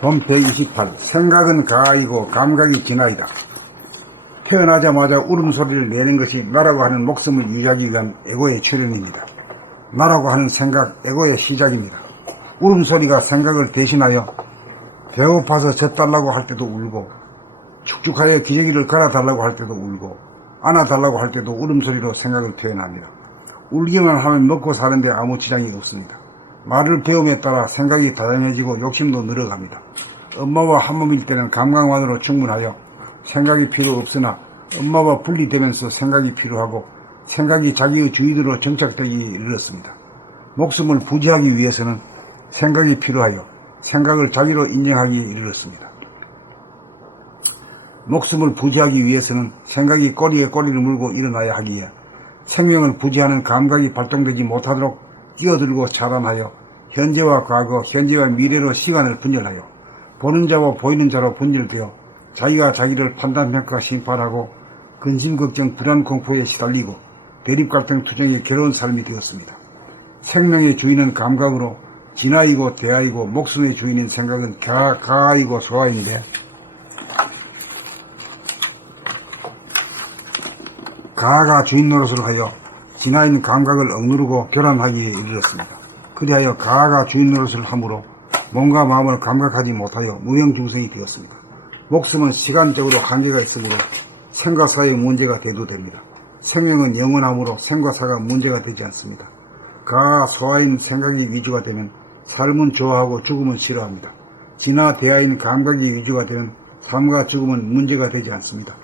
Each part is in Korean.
본 128. 생각은 가이고 감각이 진아이다. 태어나자마자 울음소리를 내는 것이 나라고 하는 목숨을 유지하기 위한 에고의 출현입니다. 나라고 하는 생각, 에고의 시작입니다. 울음소리가 생각을 대신하여 배고파서 젖달라고 할 때도 울고, 축축하여 기저귀를 갈아달라고 할 때도 울고, 안아달라고 할 때도 울음소리로 생각을 표현합니다. 울기만 하면 먹고 사는데 아무 지장이 없습니다. 말을 배움에 따라 생각이 다양해지고 욕심도 늘어갑니다. 엄마와 한 몸일 때는 감각만으로 충분하여 생각이 필요 없으나 엄마와 분리되면서 생각이 필요하고 생각이 자기의 주인으로 정착되기 이르렀습니다. 목숨을 부지하기 위해서는 생각이 필요하여 생각을 자기로 인정하기 이르렀습니다. 목숨을 부지하기 위해서는 생각이 꼬리에 꼬리를 물고 일어나야 하기에 생명을 부지하는 감각이 발동되지 못하도록 뛰어들고 차단하여 현재와 과거, 현재와 미래로 시간을 분열하여 보는 자와 보이는 자로 분열되어 자기가 자기를 판단, 평가, 심판하고 근심, 걱정, 불안, 공포에 시달리고 대립, 갈등, 투쟁의 괴로운 삶이 되었습니다. 생명의 주인은 감각으로 진아이고 대아이고 목숨의 주인인 생각은 가아이고 소아인데 가아가 주인 노릇을 하여 진아인 감각을 억누르고 교란하기에 이르렀습니다. 그리하여 가아가 주인 노릇을 함으로 몸과 마음을 감각하지 못하여 무명중생이 되었습니다. 목숨은 시간적으로 한계가 있으므로 생과 사의 문제가 대두됩니다. 생명은 영원하므로 생과 사가 문제가 되지 않습니다. 가아 소아인 생각이 위주가 되면 삶은 좋아하고 죽음은 싫어합니다. 진아 대아인 감각이 위주가 되면 삶과 죽음은 문제가 되지 않습니다.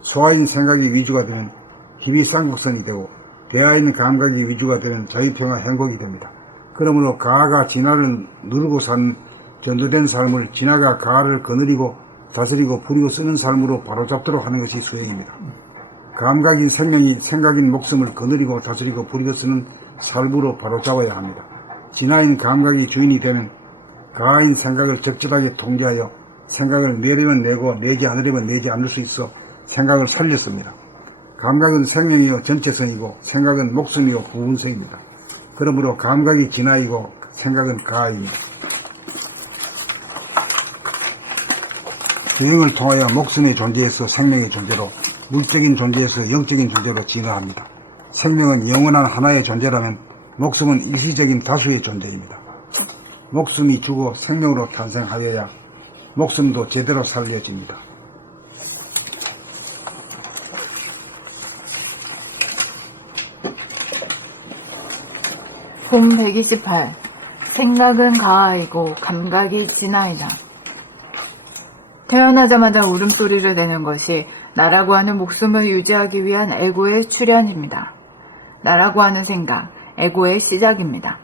소아인 생각이 위주가 되면 힘이 쌍곡선이 되고 대아인 감각이 위주가 되면 자유평화 행복이 됩니다. 그러므로 가아가 진아를 누르고 산 전도된 삶을 진아가 가아를 거느리고 다스리고 부리고 쓰는 삶으로 바로잡도록 하는 것이 수행입니다. 감각인 생명이 생각인 목숨을 거느리고 다스리고 부리고 쓰는 삶으로 바로잡아야 합니다. 진아인 감각이 주인이 되면 가아인 생각을 적절하게 통제하여 생각을 내려면 내고 내지 않으려면 내지 않을 수 있어 생각을 살렸습니다. 감각은 생명이요 전체성이고 생각은 목숨이요 부분성입니다. 그러므로 감각이 진아이고 생각은 가아입니다. 기능을 통하여 목숨의 존재에서 생명의 존재로, 물적인 존재에서 영적인 존재로 진화합니다. 생명은 영원한 하나의 존재라면 목숨은 일시적인 다수의 존재입니다. 목숨이 죽어 생명으로 탄생하여야 목숨도 제대로 살려집니다. 본 128. 생각은 가아이고 감각이 진아이다. 태어나자마자 울음소리를 내는 것이 나라고 하는 목숨을 유지하기 위한 에고의 출현입니다. 나라고 하는 생각, 에고의 시작입니다.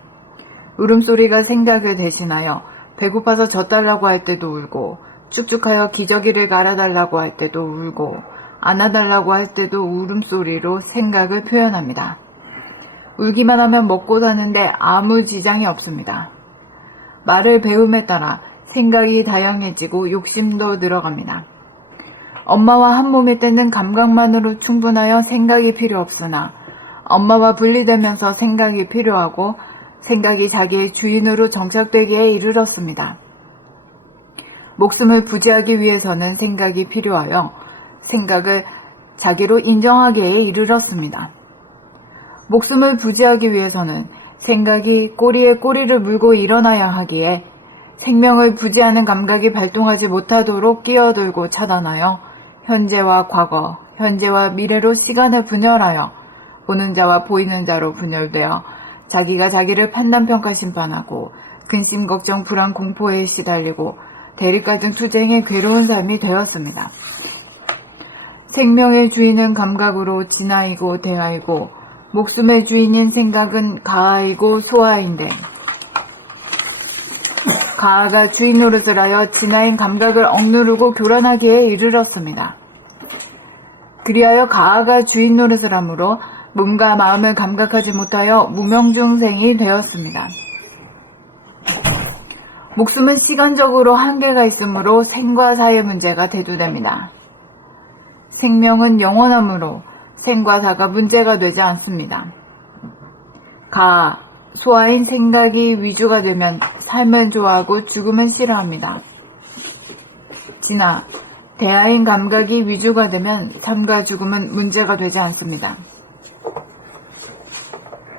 울음소리가 생각을 대신하여 배고파서 젖달라고 할 때도 울고, 축축하여 기저귀를 갈아달라고 할 때도 울고, 안아달라고 할 때도 울음소리로 생각을 표현합니다. 울기만 하면 먹고 사는데 아무 지장이 없습니다. 말을 배움에 따라 생각이 다양해지고 욕심도 늘어갑니다. 엄마와 한 몸일 때는 감각만으로 충분하여 생각이 필요 없으나 엄마와 분리되면서 생각이 필요하고 생각이 자기의 주인으로 정착되기에 이르렀습니다. 목숨을 부지하기 위해서는 생각이 필요하여 생각을 자기로 인정하기에 이르렀습니다. 목숨을 부지하기 위해서는 생각이 꼬리에 꼬리를 물고 일어나야 하기에 생명을 부지하는 감각이 발동하지 못하도록 끼어들고 차단하여 현재와 과거, 현재와 미래로 시간을 분열하여 보는 자와 보이는 자로 분열되어 자기가 자기를 판단, 평가, 심판하고 근심, 걱정, 불안, 공포에 시달리고 대립, 갈등, 투쟁의 괴로운 삶이 되었습니다. 생명의 주인은 감각으로 진아이고 대아이고 목숨의 주인인 생각은 가아이고 소아인데 가아가 주인 노릇을 하여 진아인 감각을 억누르고 교란하기에 이르렀습니다. 그리하여 가아가 주인 노릇을 하므로 몸과 마음을 감각하지 못하여 무명중생이 되었습니다. 목숨은 시간적으로 한계가 있으므로 생과 사의 문제가 대두됩니다. 생명은 영원하므로 생과 사가 문제가 되지 않습니다. 가아, 소아인 생각이 위주가 되면 삶은 좋아하고 죽음은 싫어합니다. 진화, 대하인 감각이 위주가 되면 삶과 죽음은 문제가 되지 않습니다.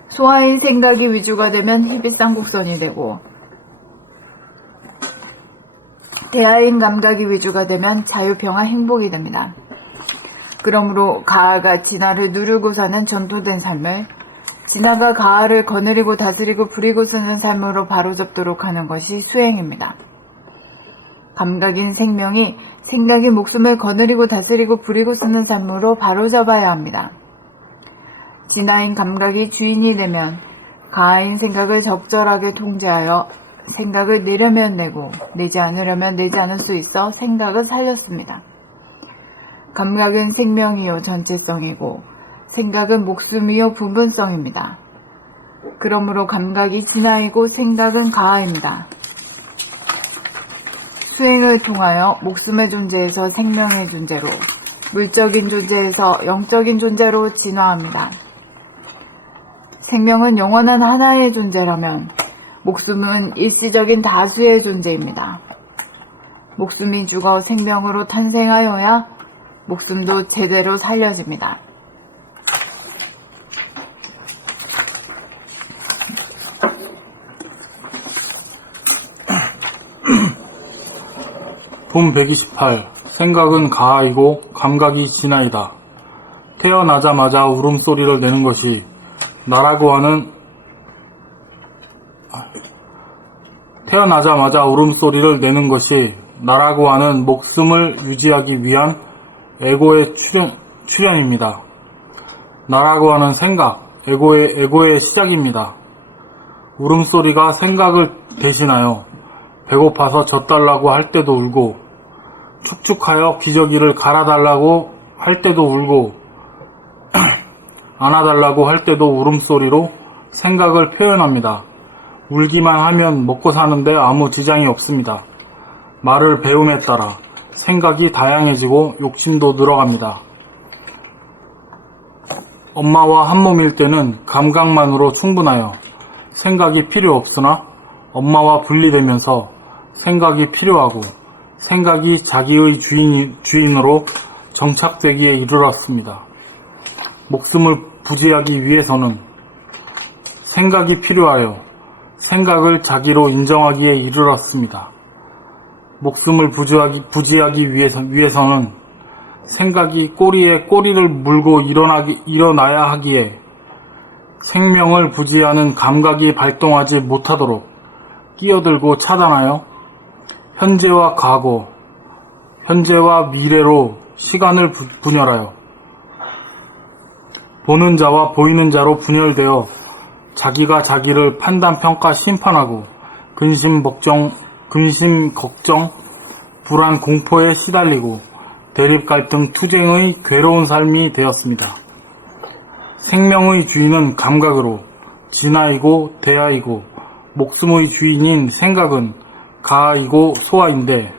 소아인 생각이 위주가 되면 희비 쌍곡선이 되고, 대하인 감각이 위주가 되면 자유평화 행복이 됩니다. 그러므로 가하가 진화를 누르고 사는 전도된 삶을 진화가 가하를 거느리고 다스리고 부리고 쓰는 삶으로 바로잡도록 하는 것이 수행입니다. 감각인 생명이 생각이 목숨을 거느리고 다스리고 부리고 쓰는 삶으로 바로잡아야 합니다. 진화인 감각이 주인이 되면 가하인 생각을 적절하게 통제하여 생각을 내려면 내고 내지 않으려면 내지 않을 수 있어 생각을 살렸습니다. 감각은 생명이요 전체성이고 생각은 목숨이요 부분성입니다. 그러므로 감각이 진화이고 생각은 가하입니다. 수행을 통하여 목숨의 존재에서 생명의 존재로, 물적인 존재에서 영적인 존재로 진화합니다. 생명은 영원한 하나의 존재라면 목숨은 일시적인 다수의 존재입니다. 목숨이 죽어 생명으로 탄생하여야 목숨도 제대로 살려집니다. 품 128. 생각은 가하이고 감각이 진하이다. 태어나자마자 울음소리를 내는 것이 나라고 하는 목숨을 유지하기 위한 에고의 출현입니다. 나라고 하는 생각, 에고의 시작입니다. 울음소리가 생각을 대신하여 배고파서 젖달라고 할 때도 울고, 축축하여 기저귀를 갈아달라고 할 때도 울고, 안아달라고 할 때도 울음소리로 생각을 표현합니다. 울기만 하면 먹고 사는데 아무 지장이 없습니다. 말을 배움에 따라 생각이 다양해지고 욕심도 늘어갑니다. 엄마와 한 몸일 때는 감각만으로 충분하여 생각이 필요 없으나 엄마와 분리되면서 생각이 필요하고 생각이 자기의 주인으로 정착되기에 이르렀습니다. 목숨을 부지하기 위해서는 생각이 필요하여 생각을 자기로 인정하기에 이르렀습니다. 목숨을 부지하기 위해서는 생각이 꼬리에 꼬리를 물고 일어나야 하기에 생명을 부지하는 감각이 발동하지 못하도록 끼어들고 차단하여 현재와 과거, 현재와 미래로 시간을 분열하여 보는 자와 보이는 자로 분열되어 자기가 자기를 판단, 평가, 심판하고 근심, 걱정, 불안, 공포에 시달리고 대립, 갈등, 투쟁의 괴로운 삶이 되었습니다. 생명의 주인은 감각으로, 진하이고 대하이고, 목숨의 주인인 생각은 가하이고 소하인데,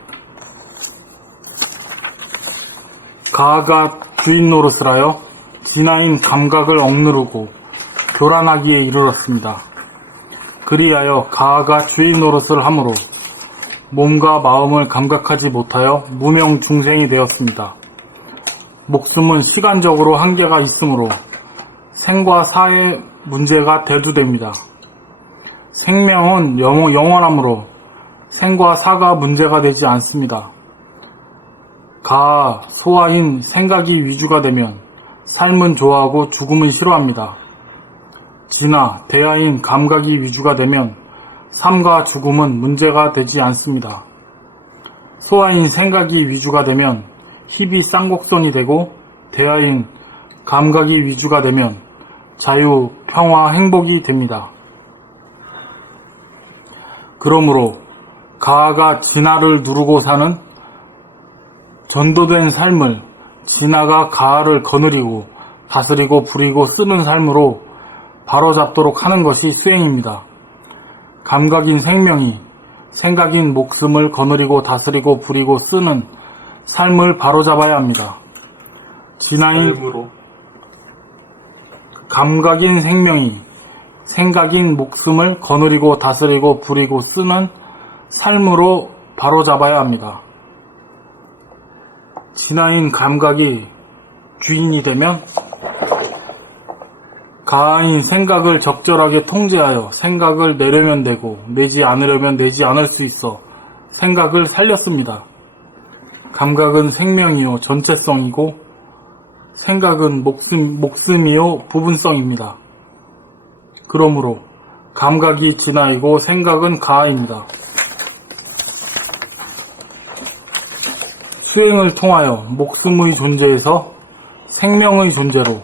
가하가 주인 노릇을 하여 진하인 감각을 억누르고 교란하기에 이르렀습니다. 그리하여 가하가 주인 노릇을 함으로 몸과 마음을 감각하지 못하여 무명 중생이 되었습니다. 목숨은 시간적으로 한계가 있으므로 생과 사의 문제가 대두됩니다. 생명은 영원하므로 생과 사가 문제가 되지 않습니다. 가하, 소하인 생각이 위주가 되면 삶은 좋아하고 죽음은 싫어합니다. 진하, 대하인 감각이 위주가 되면 삶과 죽음은 문제가 되지 않습니다. 소하인 생각이 위주가 되면 희비 쌍곡선이 되고, 대하인 감각이 위주가 되면 자유, 평화, 행복이 됩니다. 그러므로 가하가 진하를 누르고 사는 전도된 삶을 진하가 가하를 거느리고 다스리고 부리고 쓰는 삶으로 바로잡도록 하는 것이 수행입니다. 감각인 생명이 생각인 목숨을 거느리고 다스리고 부리고 쓰는 삶을 바로잡아야 합니다. 진하인 감각인 생명이 생각인 목숨을 거느리고 다스리고 부리고 쓰는 삶으로 바로잡아야 합니다. 진화인 감각이 주인이 되면 가하인 생각을 적절하게 통제하여 생각을 내려면 내고 내지 않으려면 내지 않을 수 있어 생각을 살렸습니다. 감각은 생명이요 전체성이고 생각은 목숨이요 부분성입니다. 그러므로 감각이 진화이고 생각은 가하입니다. 수행을 통하여 목숨의 존재에서 생명의 존재로,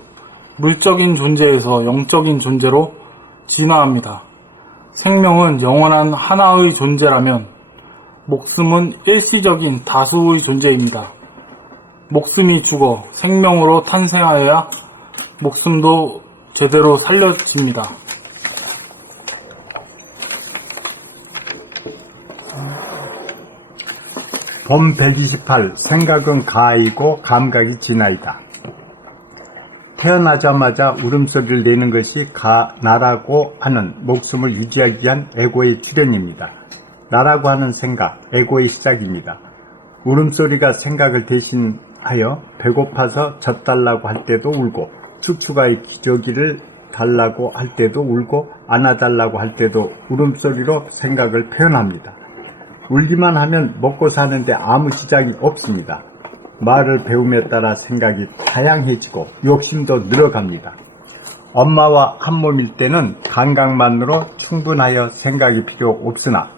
물적인 존재에서 영적인 존재로 진화합니다. 생명은 영원한 하나의 존재라면 목숨은 일시적인 다수의 존재입니다. 목숨이 죽어 생명으로 탄생하여야 목숨도 제대로 살려집니다. 본 128 생각은 가이고 감각이 진화이다. 태어나자마자 울음소리를 내는 것이 나라고 하는 목숨을 유지하기 위한 에고의 출현입니다. 나라고 하는 생각, 에고의 시작입니다. 울음소리가 생각을 대신하여 배고파서 젖 달라고 할 때도 울고, 축축하게 기저귀를 달라고 할 때도 울고, 안아달라고 할 때도 울음소리로 생각을 표현합니다. 울기만 하면 먹고 사는데 아무 시작이 없습니다. 말을 배움에 따라 생각이 다양해지고 욕심도 늘어갑니다. 엄마와 한 몸일 때는 감각만으로 충분하여 생각이 필요 없으나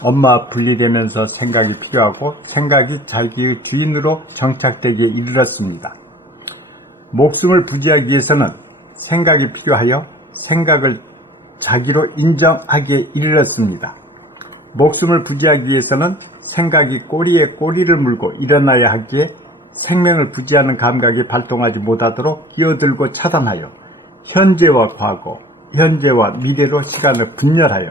엄마 분리되면서 생각이 필요하고 생각이 자기의 주인으로 정착되기에 이르렀습니다. 목숨을 부지하기 위해서는 생각이 필요하여 생각을 자기로 인정하기에 이르렀습니다. 목숨을 부지하기 위해서는 생각이 꼬리에 꼬리를 물고 일어나야 하기에 생명을 부지하는 감각이 발동하지 못하도록 끼어들고 차단하여 현재와 과거, 현재와 미래로 시간을 분열하여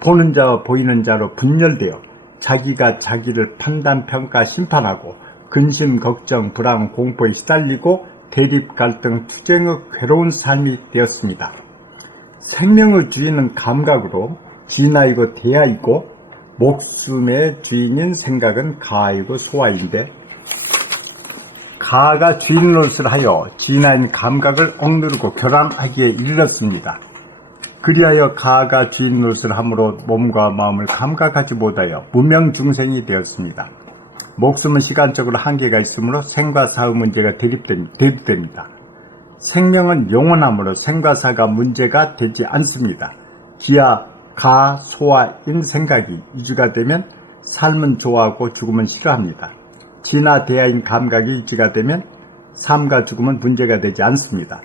보는 자와 보이는 자로 분열되어 자기가 자기를 판단, 평가, 심판하고 근심, 걱정, 불안, 공포에 시달리고 대립, 갈등, 투쟁의 괴로운 삶이 되었습니다. 생명의 주인은 감각으로 진화이고 대하이고 목숨의 주인인 생각은 가하이고 소하인데 가하가 주인노릇을 하여 진화인 감각을 억누르고 교란하기에 이르렀습니다. 그리하여 가하가 주인노릇을 함으로 몸과 마음을 감각하지 못하여 무명중생이 되었습니다. 목숨은 시간적으로 한계가 있으므로 생과 사의 문제가 대립됩니다. 생명은 영원하므로 생과 사가 문제가 되지 않습니다. 기아, 가, 소화인 생각이 유지가 되면 삶은 좋아하고 죽음은 싫어합니다. 진화, 대하인 감각이 유지가 되면 삶과 죽음은 문제가 되지 않습니다.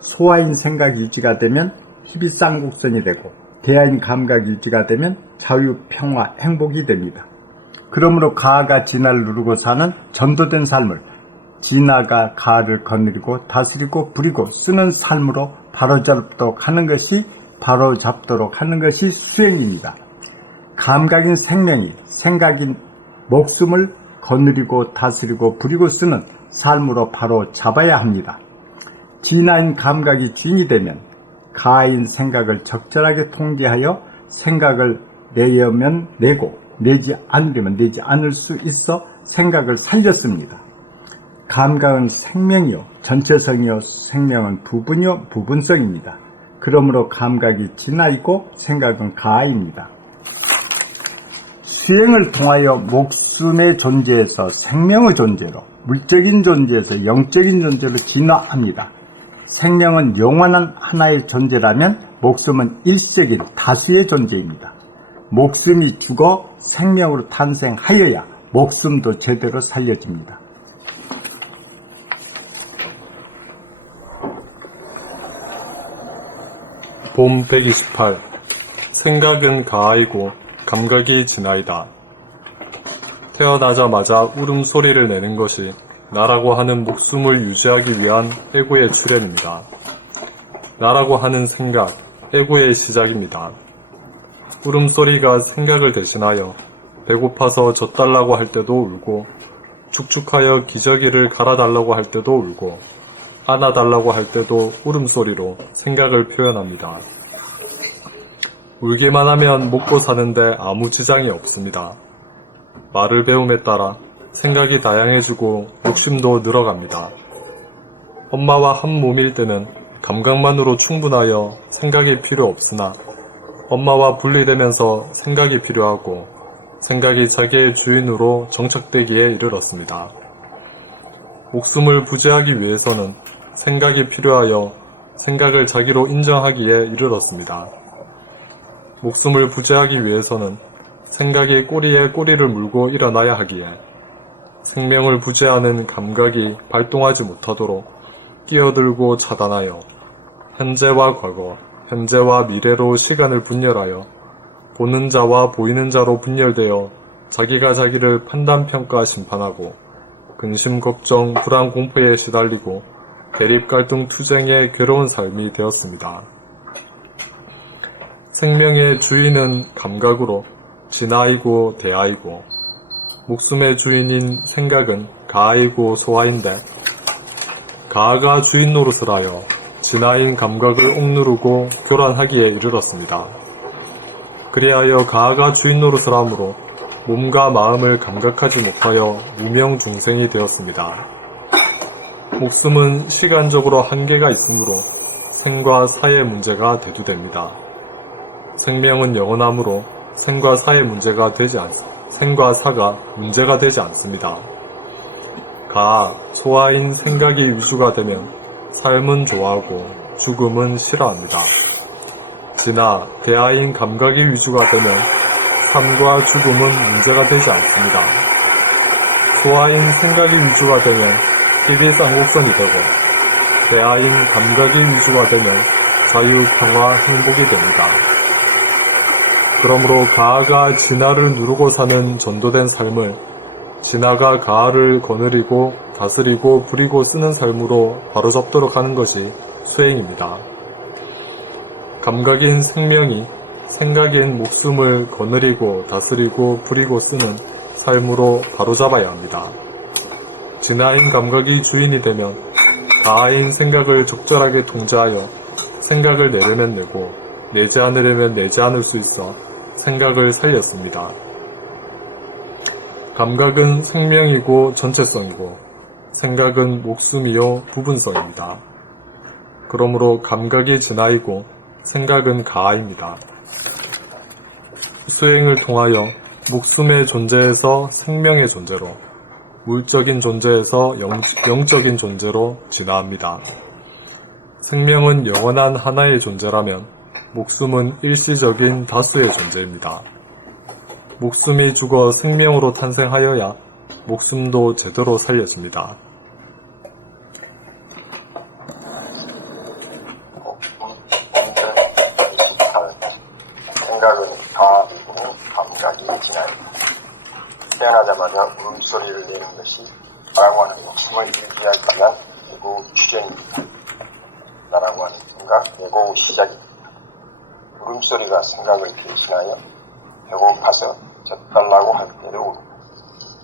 소화인 생각이 유지가 되면 희비 쌍곡선이 되고 대하인 감각이 유지가 되면 자유, 평화, 행복이 됩니다. 그러므로 가하가 진화를 누르고 사는 전도된 삶을 진화가 가하를 거느리고 다스리고 부리고 쓰는 삶으로 바로잡도록 하는 것이 수행입니다. 감각인 생명이 생각인 목숨을 거느리고 다스리고 부리고 쓰는 삶으로 바로 잡아야 합니다. 진화인 감각이 주인이 되면 가하인 생각을 적절하게 통제하여 생각을 내려면 내고 내지 않으려면 내지 않을 수 있어 생각을 살렸습니다. 감각은 생명이요 전체성이요 생명은 부분이요 부분성입니다. 그러므로 감각이 진화이고 생각은 가하입니다. 수행을 통하여 목숨의 존재에서 생명의 존재로, 물적인 존재에서 영적인 존재로 진화합니다. 생명은 영원한 하나의 존재라면 목숨은 일시적인 다수의 존재입니다. 목숨이 죽어 생명으로 탄생하여야 목숨도 제대로 살려집니다. 본 128 생각은 가하이고 감각이 진화이다. 태어나자마자 울음소리를 내는 것이 나라고 하는 목숨을 유지하기 위한 에고의 출현입니다. 나라고 하는 생각, 에고의 시작입니다. 울음소리가 생각을 대신하여 배고파서 젖 달라고 할 때도 울고 축축하여 기저귀를 갈아달라고 할 때도 울고 안아달라고 할 때도 울음소리로 생각을 표현합니다. 울기만 하면 먹고 사는데 아무 지장이 없습니다. 말을 배움에 따라 생각이 다양해지고 욕심도 늘어갑니다. 엄마와 한 몸일 때는 감각만으로 충분하여 생각이 필요 없으나 엄마와 분리되면서 생각이 필요하고 생각이 자기의 주인으로 정착되기에 이르렀습니다. 목숨을 부지하기 위해서는 생각이 필요하여 생각을 자기로 인정하기에 이르렀습니다. 목숨을 부지하기 위해서는 생각이 꼬리에 꼬리를 물고 일어나야 하기에 생명을 부지하는 감각이 발동하지 못하도록 끼어들고 차단하여 현재와 과거, 현재와 미래로 시간을 분열하여 보는 자와 보이는 자로 분열되어 자기가 자기를 판단, 평가, 심판하고 근심, 걱정, 불안, 공포에 시달리고 대립, 갈등, 투쟁의 괴로운 삶이 되었습니다. 생명의 주인은 감각으로 진아이고 대아이고 목숨의 주인인 생각은 가아이고 소아인데 가아가 주인 노릇을 하여 진아인 감각을 억누르고 교란하기에 이르렀습니다. 그리하여 가아가 주인 노릇을 하므로 몸과 마음을 감각하지 못하여 무명중생이 되었습니다. 목숨은 시간적으로 한계가 있으므로 생과 사의 문제가 대두됩니다. 생명은 영원하므로 생과 사의 문제가 되지 않습니다. 생과 사가 문제가 되지 않습니다. 가아, 소아인 생각이 위주가 되면 삶은 좋아하고 죽음은 싫어합니다. 진아, 대아인 감각이 위주가 되면 삶과 죽음은 문제가 되지 않습니다. 소아인 생각이 위주가 되면 길이 쌍곡선이 되고 대아인 감각이 위주가 되면 자유, 평화, 행복이 됩니다. 그러므로 가아가 진아를 누르고 사는 전도된 삶을 진아가 가아를 거느리고 다스리고 부리고 쓰는 삶으로 바로잡도록 하는 것이 수행입니다. 감각인 생명이 생각인 목숨을 거느리고 다스리고 부리고 쓰는 삶으로 바로잡아야 합니다. 진아인 감각이 주인이 되면 가아인 생각을 적절하게 통제하여 생각을 내려면 내고 내지 않으려면 내지 않을 수 있어 생각을 살렸습니다. 감각은 생명이고 전체성이고 생각은 목숨이요 부분성입니다. 그러므로 감각이 진아이고 생각은 가아입니다. 수행을 통하여 목숨의 존재에서 생명의 존재로, 물적인 존재에서 영적인 존재로 진화합니다. 생명은 영원한 하나의 존재라면 목숨은 일시적인 다수의 존재입니다. 목숨이 죽어 생명으로 탄생하여야 목숨도 제대로 살려집니다. 생각은 가아이고 감각이 진아입니다. 태어나자마자 울음소리를 내는 것이 나라고 하는 목숨을 유지하기 위한 애고 출현입니다. 나라고 하는 생각, 애고 시작입니다. 울음소리가 생각을 대신하여 배고파서 젖달라고 할 때도 울고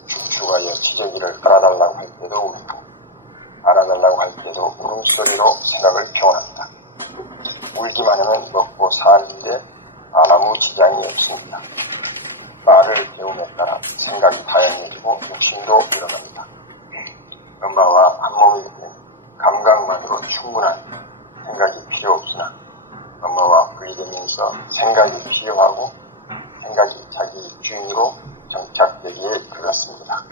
축축하여 지저귀를 깔아달라고 할 때도 울고 안아달라고 할 때도 울음소리로 생각을 표현합니다. 울기만 하면 먹고 사는데 아무 지장이 없습니다. 말을 배움에 따라 생각이 다양해지고 욕심도 늘어납니다. 엄마와 한 몸이 되면 감각만으로 충분한 생각이 필요 없으나 엄마와 분리되면서 생각이 필요하고 생각이 자기 주인으로 정착되기에 이르렀습니다.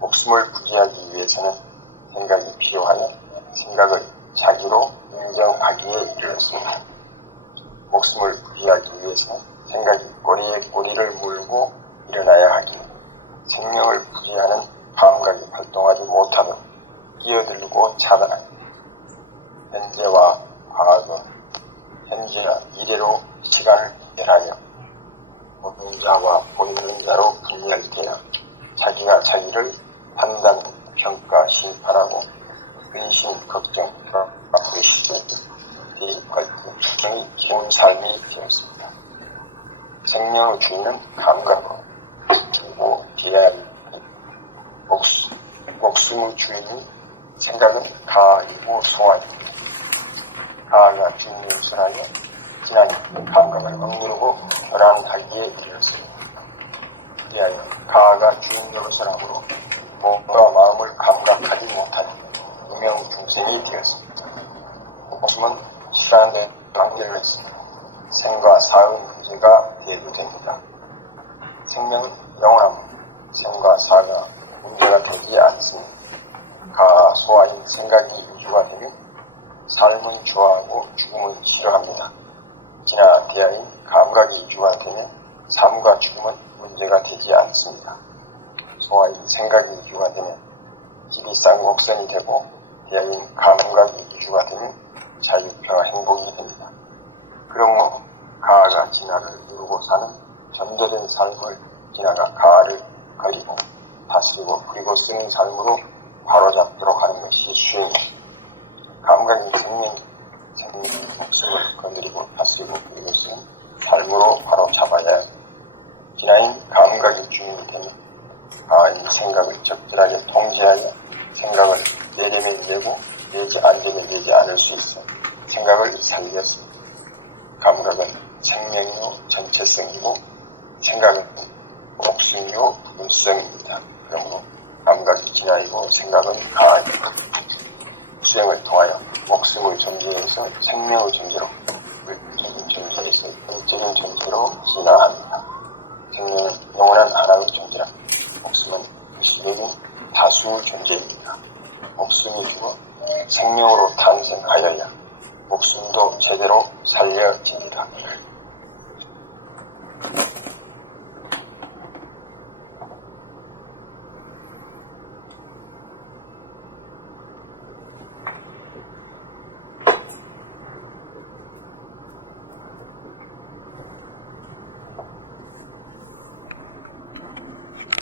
목숨을 부지하기 위해서는 생각이 필요하여 생각을 자기로 인정하기에 이르렀습니다. 목숨을 부지하기 위해서는 생각이 꼬리에 꼬리를 물고 일어나야 하기에 생명을 부지하는 감각이 활동하지 못하도록 끼어들고 차단합니다. 현재와 과거, 현재와 미래로 시간을 분별하여 보는 자와 보이는 자로 분열되어 자기가 자기를 판단, 평가, 심판하고 근심, 걱정, 불신, 갈등, 투정이 기본 삶이 되었습니다. 생명의 주인은 감각으로 그리고 디아리 목숨의 주인은 생각은 가이고 소아입니다. 가가 주인을 선하여 지나니 감각을 억누르고 교란하기에 이르렀습니다. 위하여 가가 주인 노릇을 하므로 몸과 마음을 감각하지 못하여 무명중생이 되었습니다. 목숨은 실한데 관계를 했습니다. 생과 사의 문제가 대두됩니다. 생명은 영원합니다. 생과 사가 문제가 되지 않습니다. 가, 소아인 생각이 유주가 되면 삶은 좋아하고 죽음은 싫어합니다. 진화, 대하인 감각이 유주가 되면 삶과 죽음은 문제가 되지 않습니다. 소아인 생각이 유주가 되면 길이 쌍곡선이 되고 대하인 감각이 유주가 되면 자유평화 행복이 됩니다. 그러므로 가가 진화를 이루고 사는 전도된 삶을 진화가 가를 그리고 다스리고 그리고 쓰는 삶으로 바로잡도록 하는 것이 수행입니다. 감각이 생명의 목숨을 건드리고 다스리고 그리고 쓰는 삶으로 바로잡아야 합니다. 진화인 감각이 주인이 되면 가의 생각을 적절하게 통제하여 생각을 내려면 내고 내지 않으면 내지 않을 수 있어 생각을 살렸습니다. 감각은 생명이요 전체성이고 생각은 목숨이요 부분성입니다. 그러므로 감각이 진화이고 생각은 가입니다. 수행을 통하여 목숨의 존재에서 생명의 존재로 물질적인 존재에서 영적인 존재로 진화합니다. 생명은 영원한 하나의 존재라 목숨은 일시적인 다수의 존재입니다. 목숨이 죽어 생명으로 탄생하여야 목숨도 제대로 살려집니다.